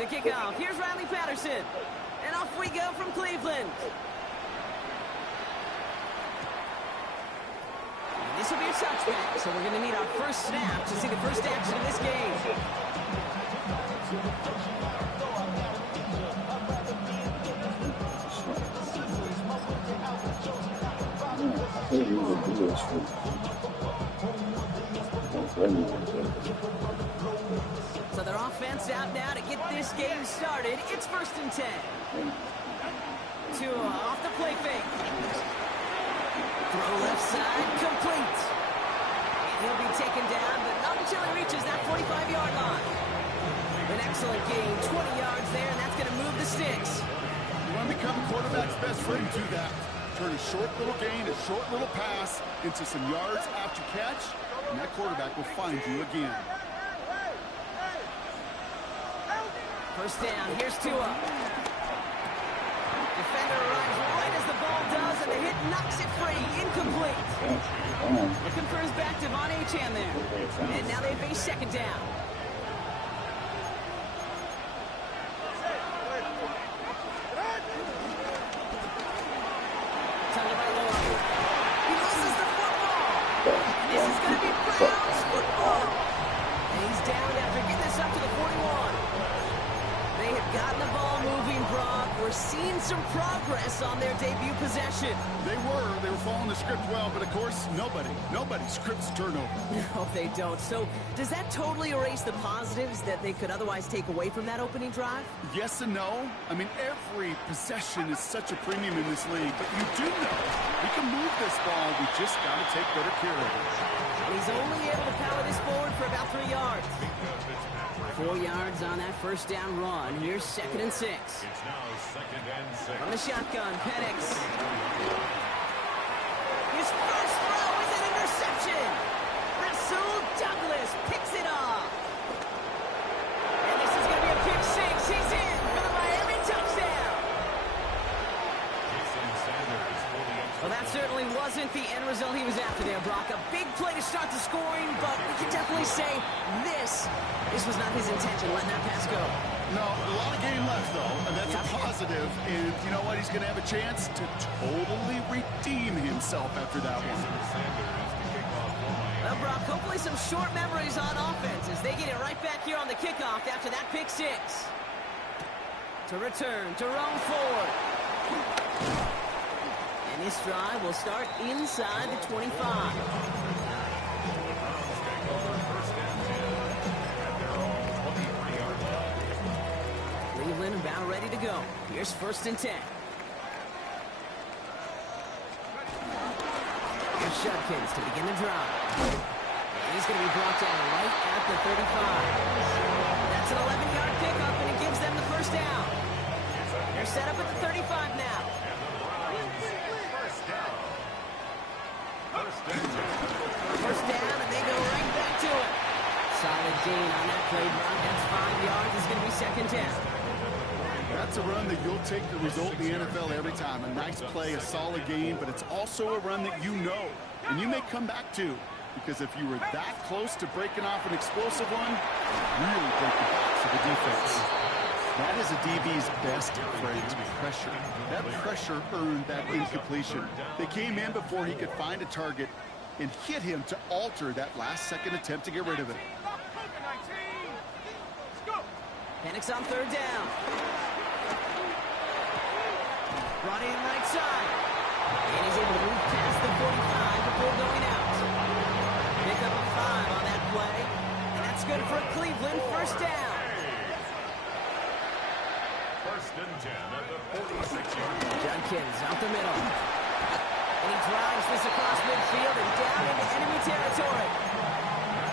To kick off, here's Riley Patterson. And off we go from Cleveland. And this will be a touchback, so we're going to need our first snap to see the first action of this game. So their offense out now to get this game started. It's 1st and 10. Tua off the play fake. Throw left side, complete. And he'll be taken down, but not until he reaches that 45-yard line. An excellent gain, 20 yards there, and that's going to move the sticks. You want to become a quarterback's best friend, do that. Turn a short little gain, a short little pass into some yards after catch, and that quarterback will find you again. First down, here's Tua. Defender arrives right as the ball does, and the hit knocks it free. Incomplete. Looking for his back, Devon Achane there. And now they face 2nd down. He loses the football. This is going to be Browns football. And he's down after getting this up to the 41. They have gotten the ball moving, Brock. We're seeing some progress on their debut possession. They were following the script well, but of course, nobody scripts turnover. No, they don't. So does that totally erase the positives that they could otherwise take away from that opening drive? Yes and no. I mean, every possession is such a premium in this league, but you do know we can move this ball. We just got to take better care of it. And he's only able to power this forward for about 3 yards. 4 yards on that first down run. Here's 2nd and 6. It's now 2nd and 6. From the shotgun, Penix. His first throw is an interception. Rasul Douglas picks it off. And this is going to be a pick 6. He's in for the Miami touchdown. Well, that certainly wasn't the end result he was after there, Brock. A big play to start the scoring, but we can definitely say this was not his intention, letting that pass go. No, a lot of game left, though, and that's a positive. And you know what? He's going to have a chance to totally redeem himself after that one. Well, Brock, hopefully some short memories on offense as they get it right back here on the kickoff after that pick 6. To return, to roam forward. And this drive will start inside the 25. Cleveland about ready to go. Here's 1st and 10. Here's Judkins to begin the drive. And he's going to be brought down right at the 35. That's an 11-yard pickup, and it gives them the first down. They're set up at the 35 now. First down, and they go right back to it. Solid gain on that play, Brock. That's 5 yards. It's going to be 2nd down. That's a run that you'll take the result in the NFL every time. A nice play, a solid game, but it's also a run that you know, and you may come back to, because if you were that close to breaking off an explosive one, really break the backs of the defense. That is a DB's best phrase, pressure. That pressure earned that incompletion. They came in before he could find a target and hit him to alter that last-second attempt to get rid of it. Penix on 3rd down. Brought in right side. And he's able to move past the 45 before going out. Pick up a 5 on that play. And that's good for Cleveland. First down. 1st and 10 at the 46-yard line. Judkins out the middle. And he drives this across midfield and down into enemy territory.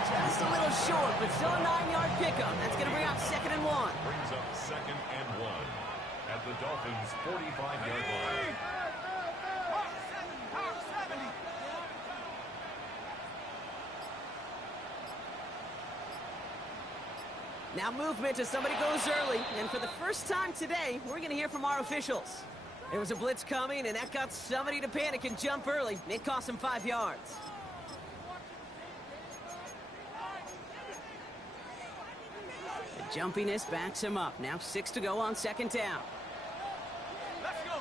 Just a little short, but still a 9-yard pickup. That's going to bring out 2nd and 1. Brings up 2nd and 1 at the Dolphins' 45-yard line. Now movement as somebody goes early. And for the first time today, we're going to hear from our officials. There was a blitz coming, and that got somebody to panic and jump early. It cost him 5 yards. Jumpiness backs him up. Now 6 to go on second down. Let's go.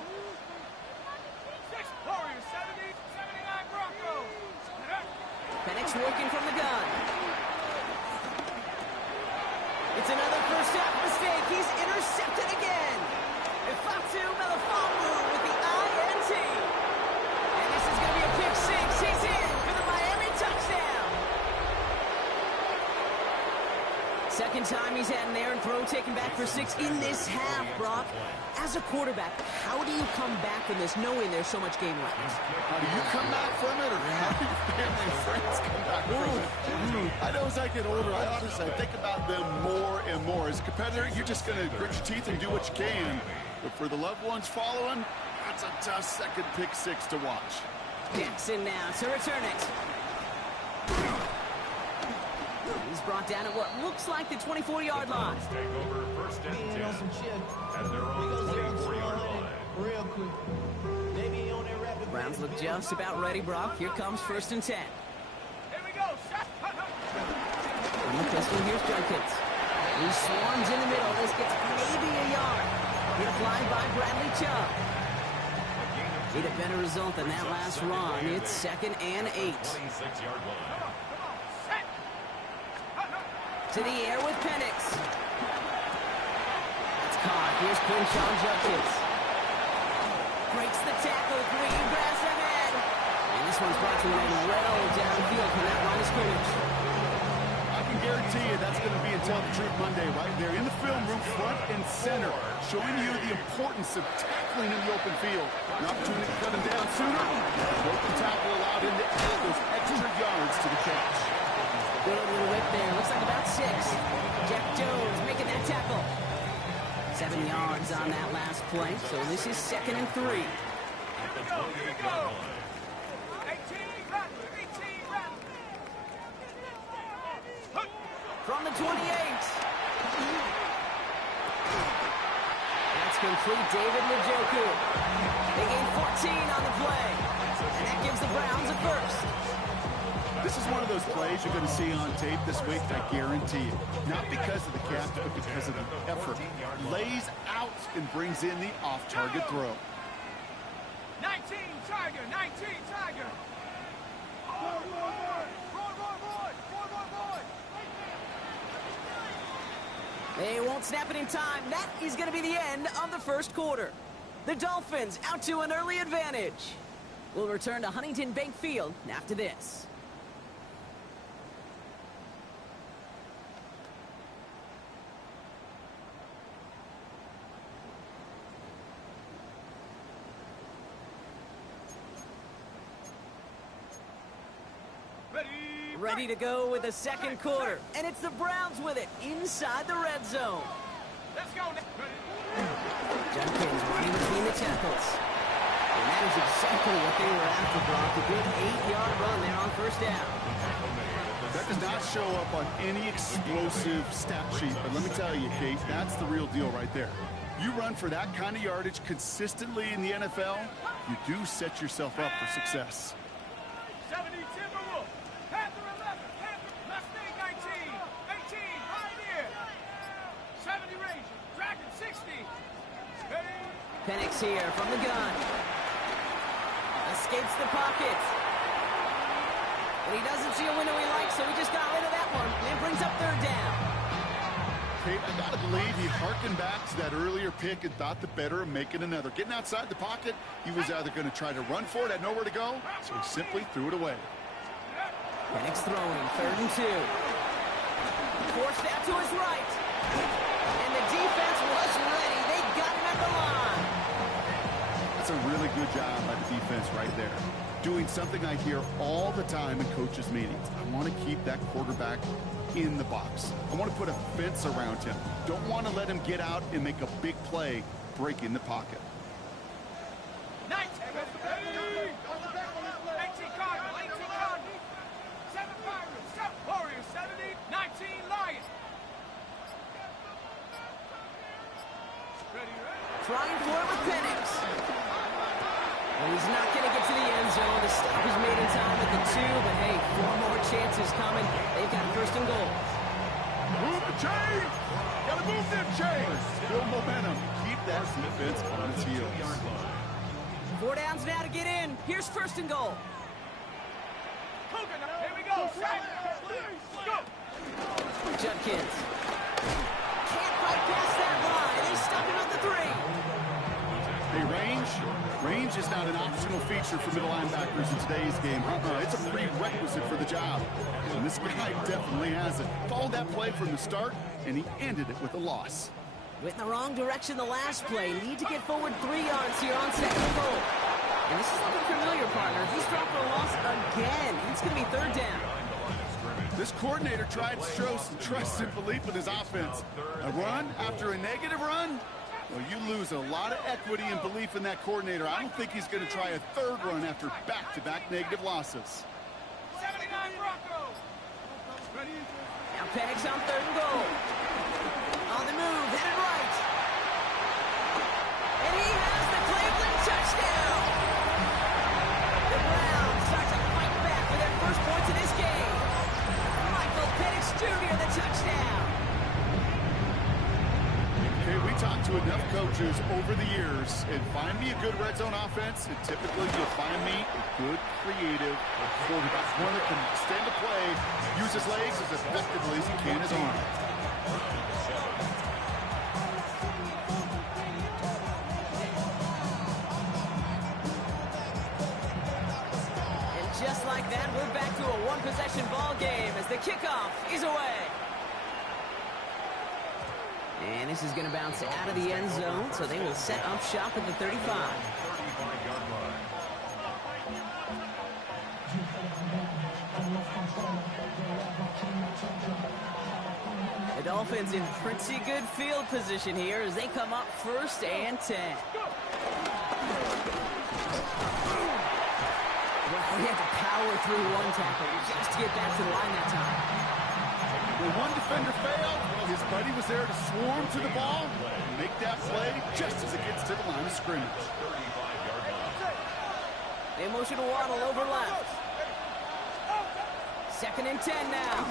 6 Warriors, 70, 79 Broncos. Penix working from the gun. It's another first half mistake. He's intercepted again. Ifatu Melifonwu with the INT. And this is going to be a pick six. He's in for the Miami touchdown. Second time he's had an errant throw taken back for 6 in this half, Brock. As a quarterback, how do you come back from this knowing there's so much game left? How do you come back from it, or how do your family and friends come back from it? I know as I get older, I think about them more and more. As a competitor, you're just going to grit your teeth and do what you can. But for the loved ones following, that's a tough second pick six to watch. Jackson now to return it. He's brought down at what looks like the 24-yard line. Take over first and 10 at their own 24-yard line. Real quick. Maybe on that rapid. Browns look just about ready, Brock. Here comes first and 10. Here we go. Shot. On the pistol, here's Junkins. He swarms in the middle. This gets maybe a yard. Hit applied by Bradley Chubb. Need a better result than that last run. It's second and 8. 26-yard line. To the air with Penix. It's caught. Here's Quinshon Judkins. Breaks the tackle. Green grass ahead. And this one's brought to an end well downfield from that line of scrimmage. I can guarantee you that's going to be a Tell the Truth Monday right there in the film room, front and center, showing you the importance of tackling in the open field. An opportunity to cut him down sooner. Broken tackle allowed him to add those extra yards to the catch. Good little whip there. Looks like about 6. Jack Jones making that tackle. 7 yards on that last play. So this is second and 3. Here we go. 18 Rattler. 18 Rattler. From the 28. That's complete. David Njoku. They gain 14 on the play. And that gives the Browns a first. This is one of those plays you're going to see on tape this week, I guarantee you. Not because of the catch, but because of the effort. Lays out and brings in the off-target throw. 19 Tiger. 19 Tiger. They won't snap it in time. That is going to be the end of the first quarter. The Dolphins out to an early advantage. We'll return to Huntington Bank Field after this. Ready to go with the second quarter. And it's the Browns with it inside the red zone. Let's go. Junkins running between the tackles. And that is exactly what they were after, Brock. A good 8-yard run there on first down. That does not show up on any explosive stat sheet. But let me tell you, Kate, that's the real deal right there. You run for that kind of yardage consistently in the NFL, you do set yourself up for success. 70 Timberwolf. Panther 11. Panther. Mustang 19. 18 Pioneer. 70 Ranger. Dragon 60. Steady. Penix here from the gun. Escapes the pocket. But he doesn't see a window he likes, so he just got rid of that one. And brings up third down. Kate, I got to believe he harkened back to that earlier pick and thought the better of making another. Getting outside the pocket, he was either going to try to run for it, had nowhere to go, so he simply threw it away. Penix throwing, third and 2. Forced out to his right. And the defense was ready. They got him at the line. That's a really good job by the defense right there. Doing something I hear all the time in coaches' meetings. I want to keep that quarterback in the box. I want to put a fence around him. Don't want to let him get out and make a big play, breaking the pocket. 19 Cardinal. 18 Cardinal. 7 Pirates. 7 Warriors. 70. 19 Lions. Ready. Trying for it with Penix. Well, he's not going to get to the end zone. The stop is made in time at the 2, but hey, 4 more chances coming. They've got first and goal. Move the chain. Gotta move them chains. Build momentum. Keep that defense on its heels. 4 downs now to get in. Here's first and goal. Here we go. Go. Judkins. Can't quite pass that line. He's stuck him at the 3. Hey, range is not an optional feature for middle linebackers in today's game. It's a prerequisite for the job. And this guy definitely has it. Followed that play from the start, and he ended it with a loss. Went in the wrong direction the last play. Need to get forward 3 yards here on second and goal. And this is looking familiar, partner. If he's dropped for a loss again, it's going to be 3rd down. This coordinator tried to show some trust and belief in his offense. A run after a negative run? Well, you lose a lot of equity and belief in that coordinator. I don't think he's going to try a 3rd run after back-to-back negative losses. 79 Broncos. Now Penix on 3rd and goal. On the move, headed right. And he has the Cleveland touchdown. The Browns start to fight back for their first points in this game. Michael Penix Jr. the touchdown. Okay, we talked to enough coaches over the years, and find me a good red zone offense, and typically you'll find me a good, creative quarterback. One that can extend the play, use his legs as effectively as he can his arm. And just like that, we're back to a one-possession ball game as the kickoff is away. And this is going to bounce out of the end zone, so they will set up shop at the 35. 35-yard line. The Dolphins in pretty good field position here as they come up 1st and 10. Well, we had to power through 1 tackle just to get back to the line that time. When one defender failed, his buddy was there to swarm to the ball and make that play just as it gets to the line of scrimmage. 35-yard line. They motion to Waddle over left. 2nd and 10 now.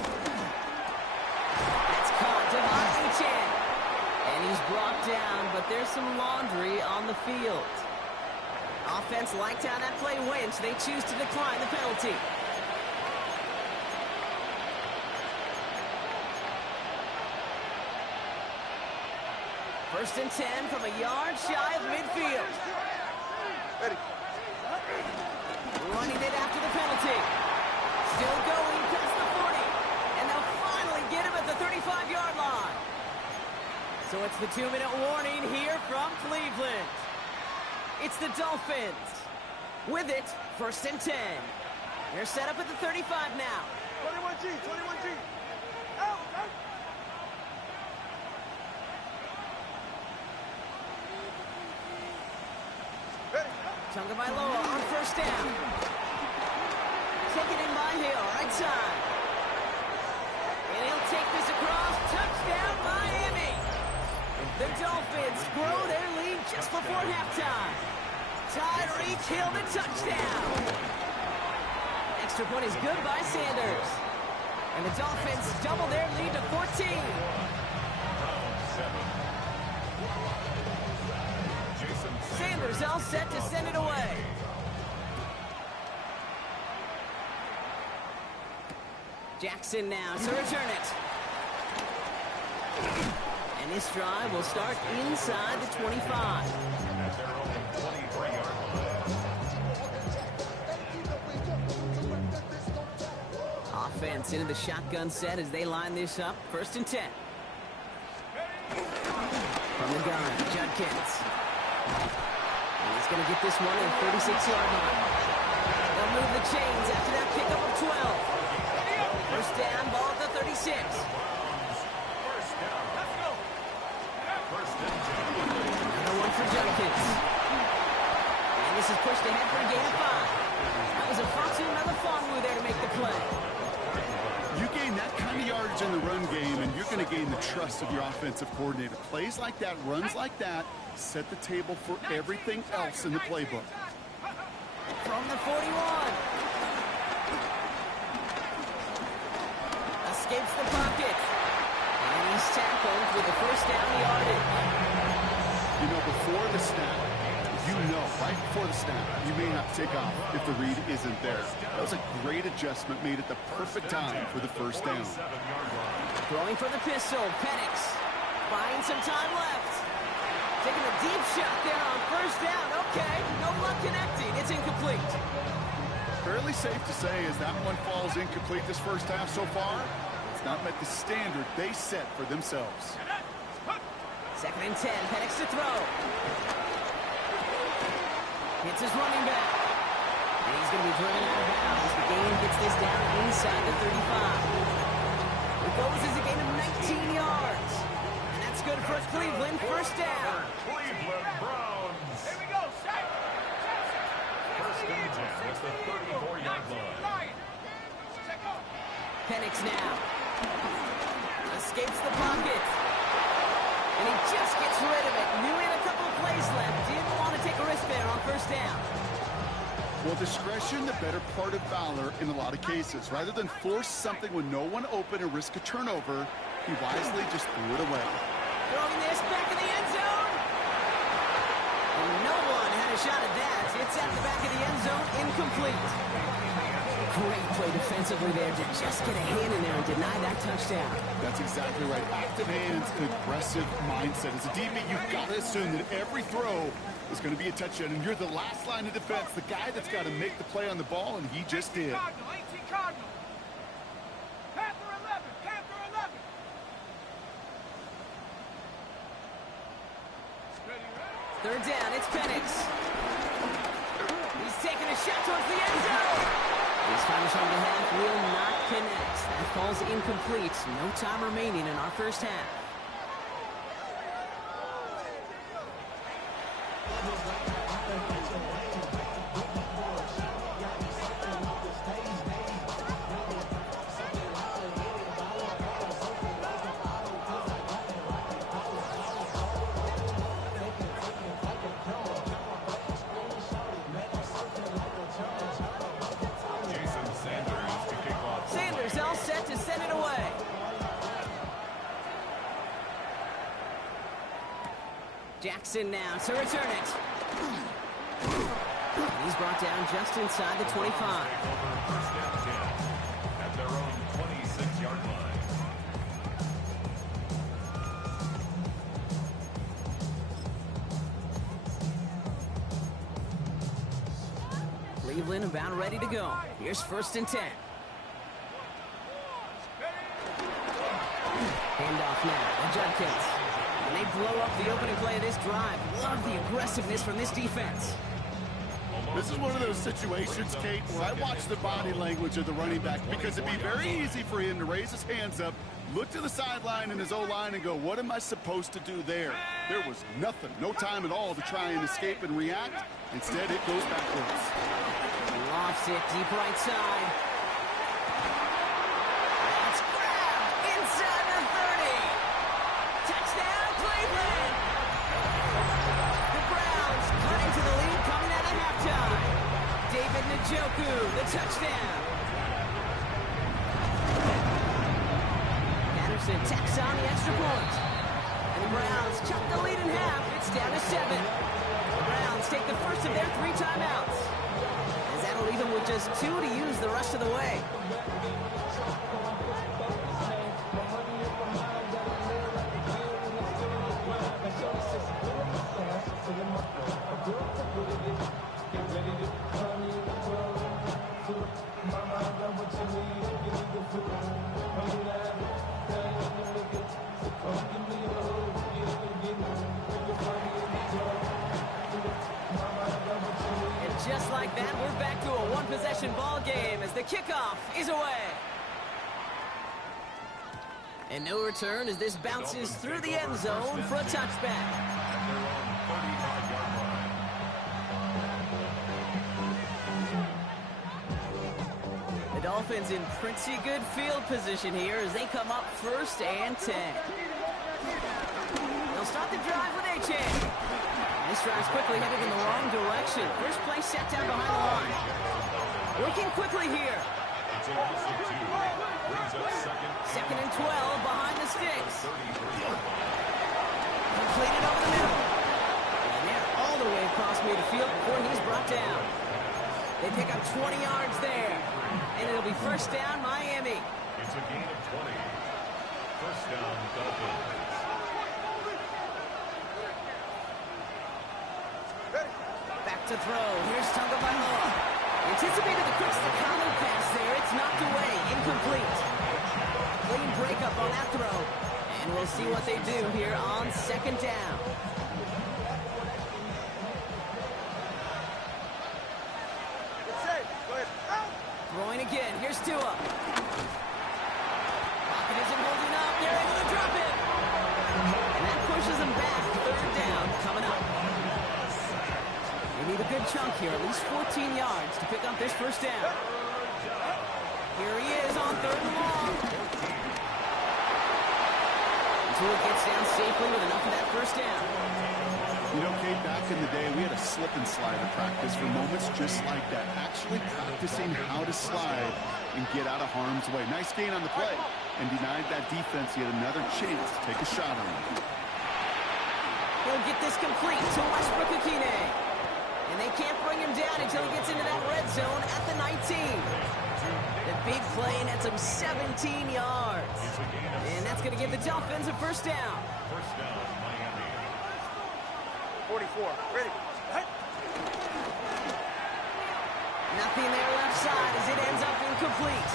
That's caught Devontae Chan. And he's brought down, but there's some laundry on the field. Offense liked how that play went, so they choose to decline the penalty. First and 10 from a yard shy of midfield. Running it after the penalty. Still going past the 40. And they'll finally get him at the 35-yard line. So it's the 2-minute warning here from Cleveland. It's the Dolphins. With it, 1st and 10. They're set up at the 35 now. 21G. Out. Tagovailoa on 1st down. Taken in by Hill, right side. And he'll take this across. Touchdown, Miami. The Dolphins grow their lead just before halftime. Tyreek Hill the touchdown. Extra point is good by Sanders. And the Dolphins double their lead to 14. Sanders all set to send it away. Jackson now to return it. And this drive will start inside the 25. At their own 23-yard line. Offense into the shotgun set as they line this up. 1st and 10. From the gun, Judkins. And he's going to get this one at the 36-yard line. They'll move the chains after that pickup of 12. 1st down, ball at the 36. Another one for Judkins. And this is pushed ahead for a gain of 5. That was a Foxu, another Fonwu there to make the play. You gain that kind of yardage in the run game, and you're going to gain the trust of your offensive coordinator. Plays like that, runs like that, set the table for everything else in the playbook. From the 41. Escapes the pocket. Nice tackle with the first down yardage. You know, before the snap, right before the snap, you may have to take off if the read isn't there. That was a great adjustment made at the perfect time for the first down. Throwing for the pistol, Penix. Buying some time left. Taking a deep shot there on first down. Okay, no luck connecting. It's incomplete. Fairly safe to say as that one falls incomplete this first half so far, it's not met the standard they set for themselves. 2nd and 10, Penix to throw. Hits his running back. And he's going to be driven out of bounds. The game gets this down inside the 35. It goes as a gain of 19 yards. And that's good for Cleveland. First down. Cleveland Browns. Here we go, set. First and 10 at the 34-yard line. Penix now. Escapes the pocket. And he just gets rid of it. Knew he had a couple of plays left. Didn't want to take a risk there on first down. Well, discretion, the better part of valor in a lot of cases. Rather than force something with no one open and risk a turnover, he wisely just threw it away. Throwing this back in the end zone. And no one had a shot at that. It's at the back of the end zone, incomplete. Great play defensively there to just get a hand in there and deny that touchdown. That's exactly right. Active hands and aggressive mindset. As a DB, you've got to assume that every throw is going to be a touchdown, and you're the last line of defense, the guy that's got to make the play on the ball, and he just did. Cardinal, 18 Cardinal. Panther 11, Panther 11. Third down, it's Penix. He's taking a shot towards the end zone. This time from the half will not connect. That falls incomplete. No time remaining in our first half. Jackson now to return it. And he's brought down just inside the 25. First down 10 at their own 26-yard line. Cleveland about ready to go. Here's 1st and 10. Handoff now to Judkins. And they blow up the opening play of this drive. Love the aggressiveness from this defense. This is one of those situations, Kate, where I watch the body language of the running back because it'd be very easy for him to raise his hands up, look to the sideline in his O-line and go, what am I supposed to do there? There was nothing, no time at all to try and escape and react. Instead, it goes backwards. Lofts it deep right side. That's grabbed inside the 30. Touchdown, Cleveland! The Browns cutting to the lead coming out of halftime. David Njoku, the touchdown. Patterson tacks on the extra point. And the Browns cut the lead in half. It's down to 7. The Browns take the first of their 3 timeouts. As that'll leave them with just 2 to use the rest of the way. Just like that, we're back to a one-possession ball game as the kickoff is away. And no return as this bounces through the end zone for a touchback. At their own 35-yard line. The Dolphins in pretty good field position here as they come up 1st and 10. They'll start the drive with A-Chain. This drive's quickly headed in the wrong direction. First play set down behind the line. Working quickly here. It's a loss of 2. Brings up Second and 12 behind the sticks. 33-yard line. Completed over the middle. And they're all the way across midfield before he's brought down. They pick up 20 yards there. And it'll be first down, Miami. It's a gain of 20. First down, Dolphins. Back to throw. Here's Tagovailoa. Anticipated the quick staccato pass there. It's knocked away. Incomplete. Clean breakup on that throw. And we'll see what they do here on second down. Throwing again. Here's Tua. Pocket isn't holding up. They're able to drop it. And that pushes them back. Third down coming up. They need a good chunk here. At least 14 yards to pick up this first down. Here he is on third and long. Tua gets down safely with enough of that first down. You know, Kate, back in the day, we had a slip and slide at practice for moments just like that. Actually practicing how to slide and get out of harm's way. Nice gain on the play and denied that defense yet another chance to take a shot on him. He'll get this complete to Westbrook-Akine. And they can't bring him down until he gets into that red zone at the 19. The big play nets him 17 yards. And that's going to give the Dolphins a first down. First down, Miami. 44. Ready. Nothing there left side as it ends up incomplete.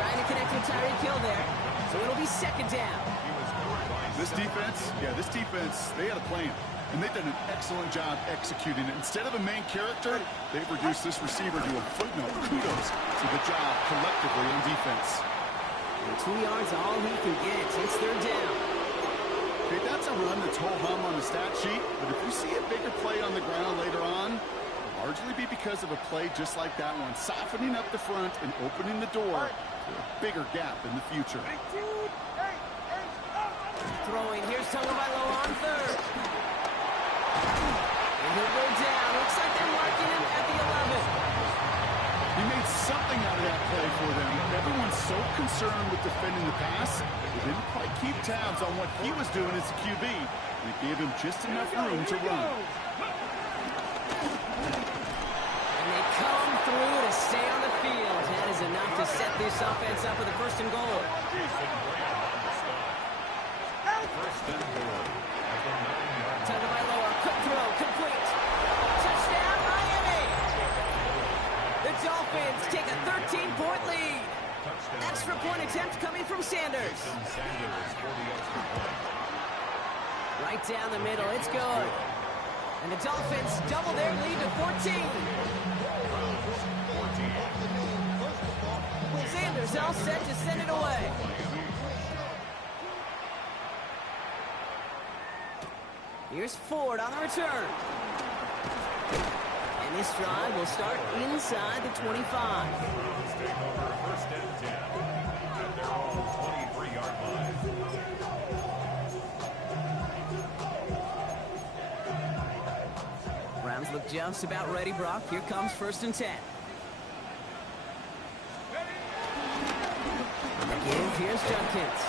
Trying to connect with Tyreek Hill there. So it'll be second down. This defense, they had a plan. And they've done an excellent job executing it. Instead of a main character, they've reduced this receiver to a footnote. Kudos to the job collectively on defense. And 2 yards all he can get. It's third down. Okay, that's a run that's ho-hum on the stat sheet, but if you see a bigger play on the ground later on, it'll largely be because of a play just like that one, softening up the front and opening the door to a bigger gap in the future. Throwing. Here's Tagovailoa on third. And he'll go down. Looks like they're marking him at the 11. He made something out of that play for them. Everyone's so concerned with defending the pass, they didn't quite keep tabs on what he was doing as a QB. And it gave him just enough room to run. And they come through to stay on the field. That is enough to set this offense up with a first and goal. Tagovailoa, quick throw, complete. Touchdown, Miami! The Dolphins take a 13-point lead. Extra point attempt coming from Sanders. Right down the middle, it's good. And the Dolphins double their lead to 14. Sanders all set to send it away. Here's Ford on the return. And this drive will start inside the 25. First and 10 at their own 23-yard line. Browns look just about ready, Brock. Here comes first and 10. And the give, here's Junkins.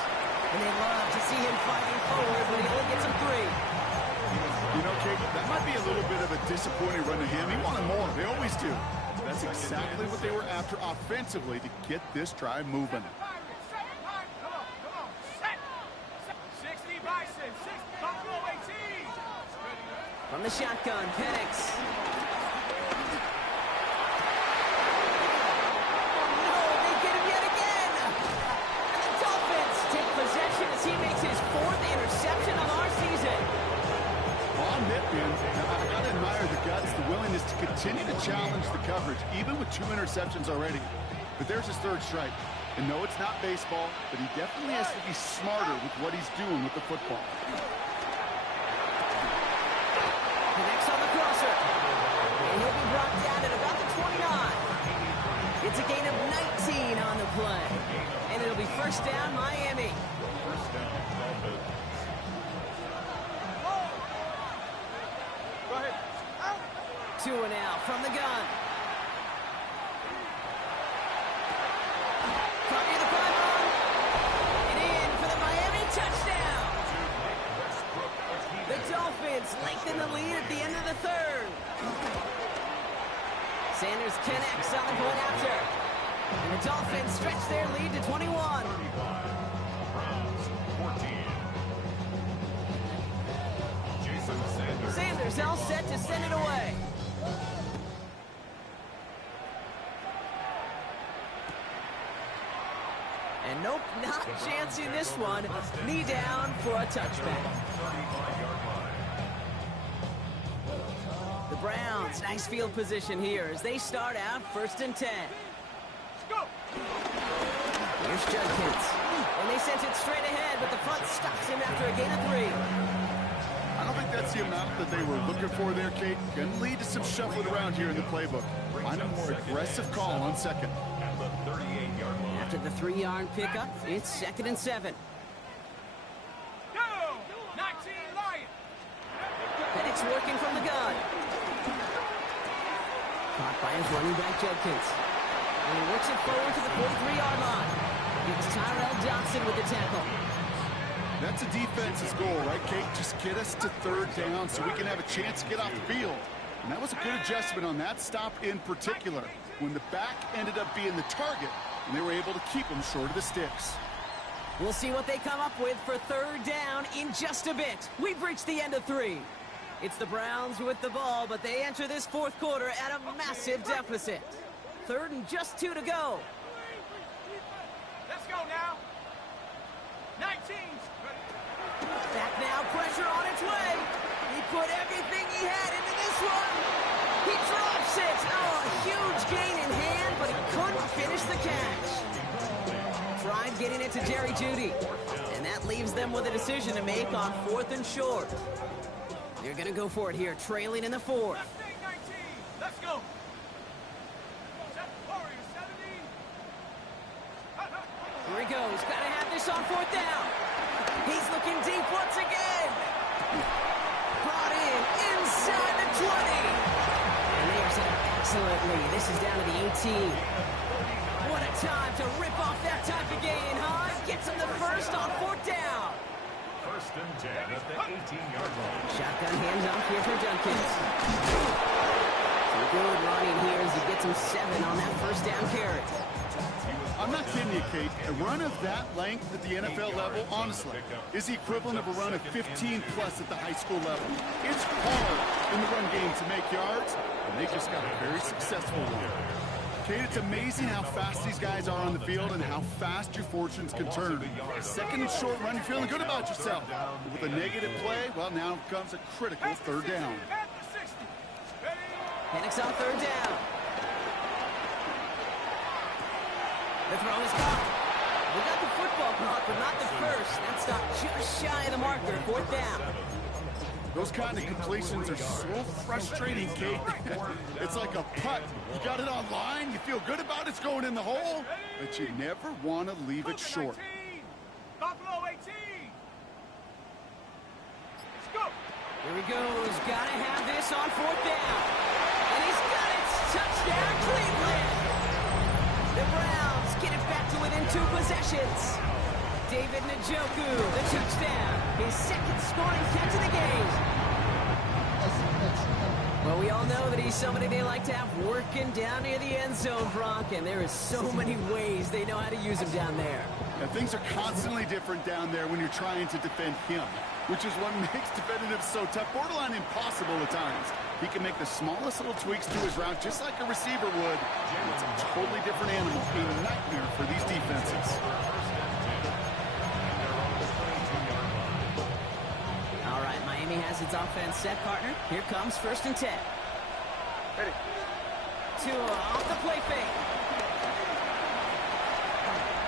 And they love to see him fighting forward, but he only gets him 3. You know, Kate, that might be a little bit of a disappointing run to him. He wanted more. They always do. That's exactly what they were after offensively to get this drive moving. Come on. Set. 60 Bison. 6 Buffalo 18. From the shotgun, Penix. No, they get him yet again. And the Dolphins take possession as he makes his 4th interception of our season. On Nipkin, I got to admire the guts, the willingness to continue to challenge the coverage, even with 2 interceptions already. But there's his 3rd strike. And no, it's not baseball, but he definitely has to be smarter with what he's doing with the football. Connects on the crosser. And he'll be brought down at about the 29. It's a gain of 19 on the play. And it'll be first down, Miami. First down, Dolphins. Go ahead. Tua now from the gun. Sanders connects on the point after. And the Dolphins stretch their lead to 21. 14. Jason Sanders. Sanders all set to send it away. And nope, not chancing this one. Knee down for a touchback. 35-yard line. The Browns, nice field position here as they start out 1st and 10. Here's Judkins. And they sent it straight ahead, but the front stops him after a gain of 3. I don't think that's the amount that they were looking for there, Kate. Going to lead to some shuffling around here in the playbook. Find a more aggressive call on second. At the 38-yard line. After the 3-yard pickup, it's 2nd and 7. Go! 19 Lions. Penix working from the gun. Caught by his running back, Judkins. And he works it forward to the 43-yard line. It's Tyrell Johnson with the tackle. That's a defense's goal, right, Kate? Just get us to 3rd down so we can have a chance to get off the field. And that was a good adjustment on that stop in particular, when the back ended up being the target, and they were able to keep him short of the sticks. We'll see what they come up with for 3rd down in just a bit. We've reached the end of 3. It's the Browns with the ball, but they enter this 4th quarter at a massive deficit. 3rd and just 2 to go. Let's go now. 19's ready. Back now, pressure on its way. He put everything he had into this one. He drops it. Oh, a huge gain in hand, but he couldn't finish the catch. Tried getting it to Jerry Jeudy, and that leaves them with a decision to make on 4th and short. They're going to go for it here, trailing in the 4th. Let's take 19. Let's go. Set Warriors 17. Here he goes. Got to have this on 4th down. He's looking deep once again. Brought in inside the 20. And they are set up excellently. This is down to the 18. What a time to rip off that type of gain, huh? Gets him the first on 4th down. 1st and 10 at the 18-yard line. Shotgun handoff here for Judkins. Good running here as he gets him 7 on that 1st down carry. I'm not kidding you, Kate. A run of that length at the NFL level, honestly, is the equivalent of a run of 15-plus at the high school level. It's hard in the run game to make yards, and they just got very successful with it. Kate, it's amazing how fast these guys are on the field and how fast your fortunes can turn. 2nd and short run, you're feeling good about yourself. But with a negative play, well, now comes a critical 3rd down. At the 60. Ready? Penix on 3rd down. The throw is caught. We got the football caught, but not the first. That stopped just shy of the marker. 4th down. Those kind of completions are so frustrating, Kate. It's like a putt. You got it on line, you feel good about it's going in the hole, but you never want to leave it short. 19. Buffalo 18. Let's go. Here he goes. Got to have this on 4th down. And he's got it. Touchdown, Cleveland. The Browns get it back to within 2 possessions. David Njoku, the touchdown. His 2nd scoring catch of the game. Well, we all know that he's somebody they like to have working down near the end zone, Brock, and there is so many ways they know how to use him down there. And things are constantly different down there when you're trying to defend him, which is what makes defending him so tough, borderline impossible at times. He can make the smallest little tweaks to his route just like a receiver would. It's a totally different animal, a nightmare for these defenses. All right, Miami has its offense set, partner. Here comes 1st and 10. Ready. Tua off the play fake.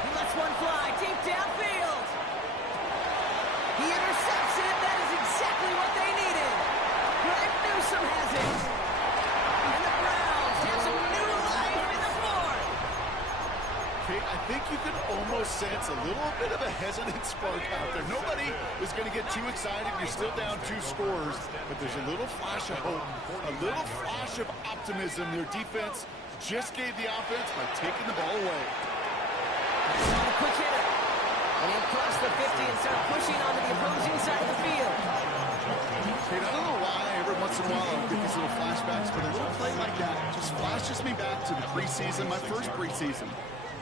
He lets one fly deep downfield. He intercepts it. That is exactly what they needed. Greg Newsome has it. And the Browns have some new life in the 4th. Kate, I think you can almost sense a little bit of a hesitant spark out there. Nobody is going to get too excited. You're still down 2 scores, but there's a little flash of hope, a little flash of optimism. Their defense just gave the offense by taking the ball away. That's on a quick hitter. And he'll cross the 50 and start pushing onto the opposing side of the field. Kate, I don't know why every once in a while I'll get these little flashbacks, but a little play like that just flashes me back to the preseason, my first preseason.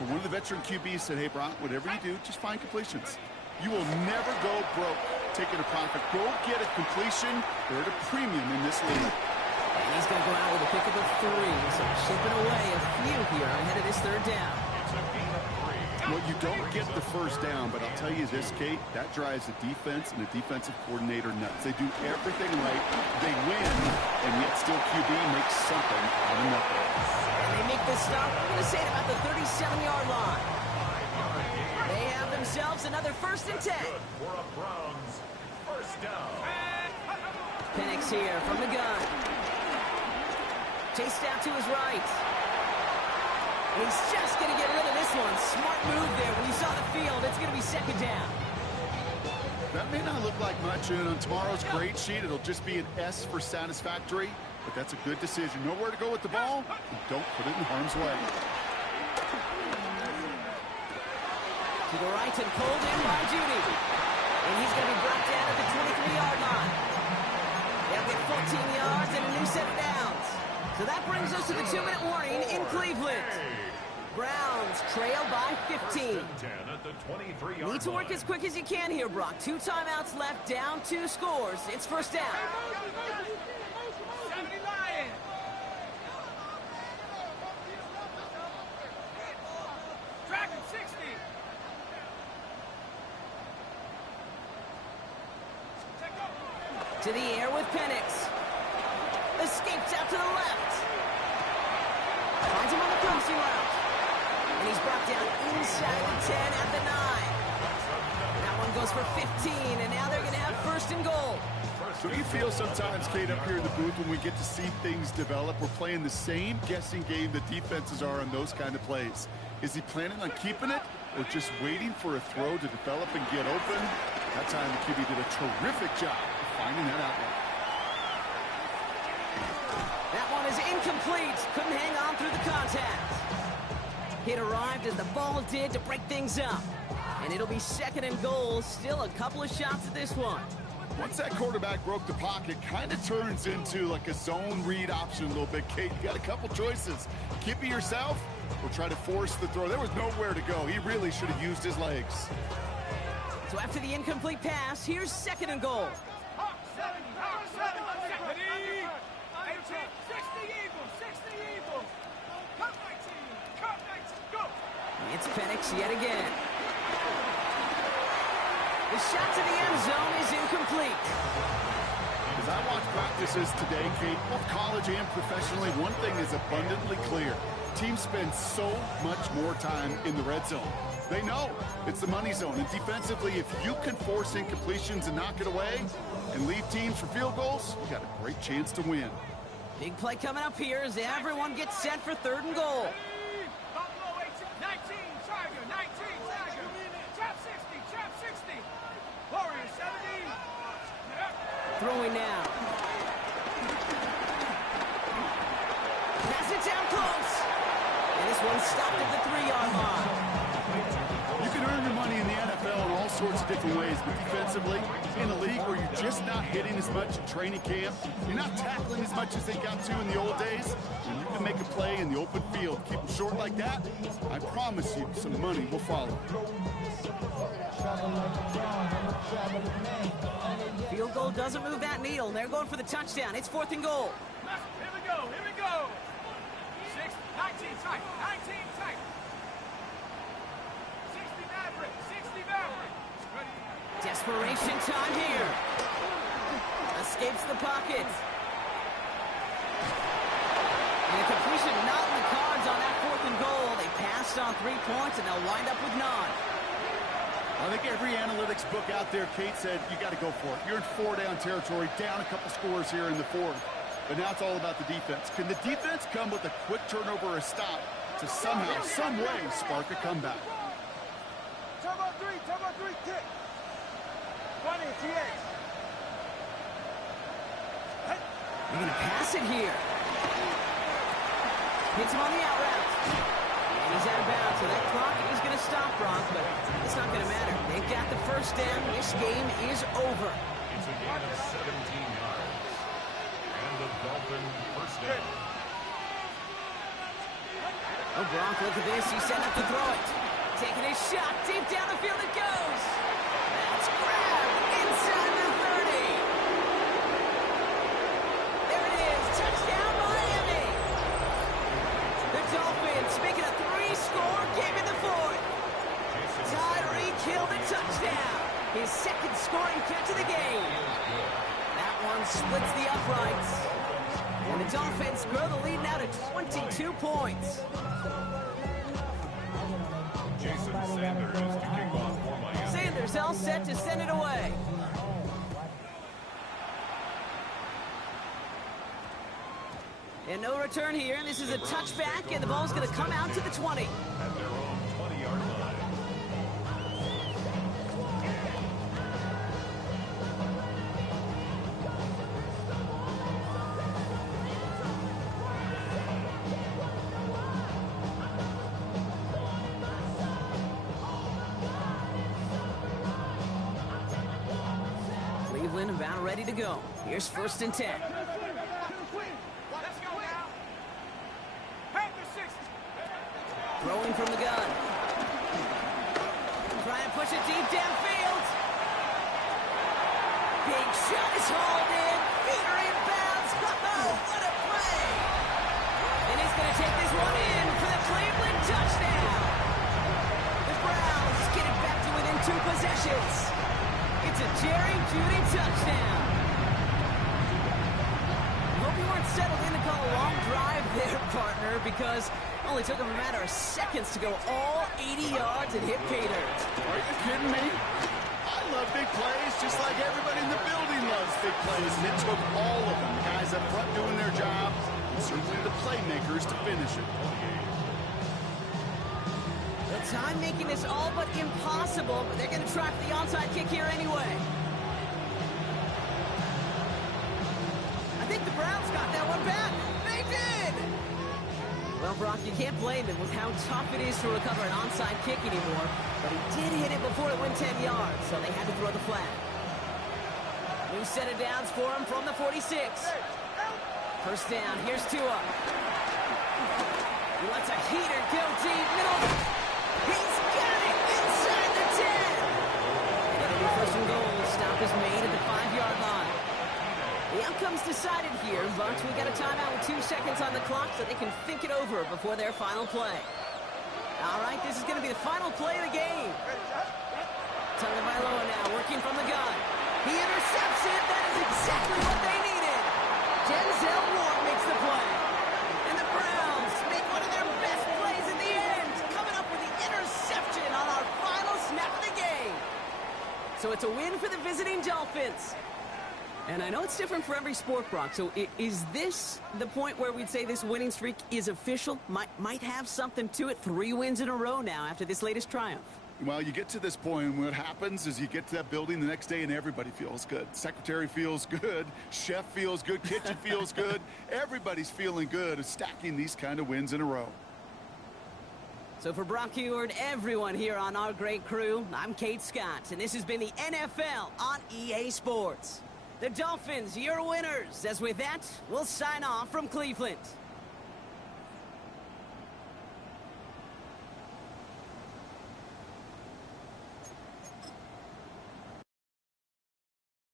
But one of the veteran QBs said, hey, Brock, whatever you do, just find completions. You will never go broke taking a profit. Go get a completion. They're at a premium in this league. And he's going to go out with a pick of a 3. So chipping away a few here ahead of this third down. It's a gain of 3. Well, you don't get the first down, but I'll tell you this, Kate, that drives the defense and the defensive coordinator nuts. They do everything right. They win, and yet still QB makes something out of nothing. And they make this stop, I'm going to say, at about the 37-yard line. They have themselves another 1st and 10. Good for a Browns first down. Penix here from the gun. Chased out to his right. And he's just going to get rid of this one. Smart move there. When you saw the field, it's going to be 2nd down. That may not look like much, and on tomorrow's grade sheet, it'll just be an S for satisfactory, but that's a good decision. Know where to go with the ball, and don't put it in harm's way. To the right and pulled in by Judy. And he's going to be brought down at the 23-yard line. They'll get 14 yards and a new set of downs. So that brings us to the 2-minute warning in Cleveland. Browns trail by 15. Need to work as quick as you can here, Brock. 2 timeouts left, down 2 scores. It's 1st down. 70 Lions. Dragon 60. To the air with Penix. Escapes out to the left. Finds him on the crossing route. And he's brought down inside the 10 at the 9. That one goes for 15, and now they're going to have 1st and goal. So you feel sometimes, Kate, up here in the booth when we get to see things develop, we're playing the same guessing game that defenses are on those kind of plays. Is he planning on keeping it or just waiting for a throw to develop and get open? That time the QB did a terrific job of finding that outlet. That one is incomplete. Couldn't hang on through the contact. Hit arrived as the ball did to break things up. And it'll be 2nd and goal. Still a couple of shots at this one. Once that quarterback broke the pocket, kind of turns into like a zone read option a little bit, Kate. You got a couple choices. Keep it yourself or try to force the throw. There was nowhere to go. He really should have used his legs. So after the incomplete pass, here's 2nd and goal. 70 Eagles. 60 Eagles. Cut 19. Go. It's Penix yet again. The shot to the end zone is incomplete. As I watch practices today, Kate, both college and professionally, one thing is abundantly clear. Teams spend so much more time in the red zone. They know it's the money zone. And defensively, if you can force incompletions and knock it away and leave teams for field goals, you got a great chance to win. Big play coming up here as everyone gets set for 3rd and goal. Buffalo 18. 19. Tiger. 19. Tiger. Trap 60. Warriors 70. Throwing now. Pass it down close. And this one stopped at the 3-yard line. You can earn your money in the NFL in all sorts of different ways, but defensively, in a league where you're just not hitting as much in training camp, you're not tackling as much as they got to in the old days, when you can make a play in the open field, keep them short like that, I promise you some money will follow. Field goal doesn't move that needle. They're going for the touchdown. It's 4th and goal. Here we go. 6. 19 tight. 19 tight. 60 Maverick. Ready. Desperation time here. Escapes the pocket. And a completion not in the cards on that 4th and goal. They passed on 3 points, and they'll wind up with none. I think every analytics book out there, Kate, said you got to go for it. You're in 4-down territory, down a couple scores here in the 4th. But now it's all about the defense. Can the defense come with a quick turnover or a stop to somehow, some way, spark a comeback? Turbo 3, kick. 20, TX. They're going to pass it here. Hits him on the out route. And he's out of bounds, so that clock is going to stop, Brock, but it's not going to matter. They've got the 1st down. This game is over. It's a gain of 17 yards. And the Dolphins first down. Oh, Gronk, look at this. He's set up to throw it. Taking his shot. Deep down the field it goes. That's grabbed inside the 30. There it is. Touchdown, Miami. The Dolphins make it a 3-score game in the fourth. Tyreek Hill the touchdown. His second scoring catch of the game. That one splits the uprights. And the Dolphins grow the lead now to 22 points. Jason Sanders to kick off for Miami. Sanders all set to send it away. And no return here. This is a touchback, and the ball's going to come out to the 20. At their own 20-yard line. Cleveland about ready to go. Here's 1st and 10. Let's go now. Pack the 6. Throwing from the gun. Trying to push it deep downfield. Big shot is hauled in. Feet are inbounds. Oh, what a play. And he's going to take this one in for the Cleveland touchdown. The Browns get it back to within 2 possessions. It's a Jerry Jeudy touchdown. Hope you weren't settled in to call a long drive there, partner, because it only took him a matter of seconds to go all 80 yards and hit pay dirt. Are you kidding me? I love big plays just like everybody in the building loves big plays. And it took all of them, guys up front doing their job, and certainly the playmakers to finish it. The time making this all but impossible, but they're going to try for the onside kick here anyway. I think the Browns got that one back. They did! Well, Brock, you can't blame him with how tough it is to recover an onside kick anymore, but he did hit it before it went 10 yards, so they had to throw the flag. New set of downs for him from the 46. First down, here's Tua. He lets a heater go deep, middle. He's got it inside the 10. And it'll be 1st and goal. Stop is made at the 5-yard line. The outcome's decided here, but we got a timeout with 2 seconds on the clock so they can think it over before their final play. All right, this is going to be the final play of the game. Tagovailoa now working from the gun. He intercepts it. That is exactly what they needed. Denzel Ward makes the play. And the Browns make one of their best plays in the end, coming up with the interception on our final snap of the game. So it's a win for the visiting Dolphins. And I know it's different for every sport, Brock. So is this the point where we'd say this winning streak is official? Might have something to it. 3 wins in a row now after this latest triumph. Well, you get to this point, and what happens is you get to that building the next day, and everybody feels good. Secretary feels good. Chef feels good. Kitchen feels good. Everybody's feeling good of stacking these kind of wins in a row. So for Brock Heward, everyone here on our great crew, I'm Kate Scott, and this has been the NFL on EA Sports. The Dolphins, your winners. As with that, we'll sign off from Cleveland.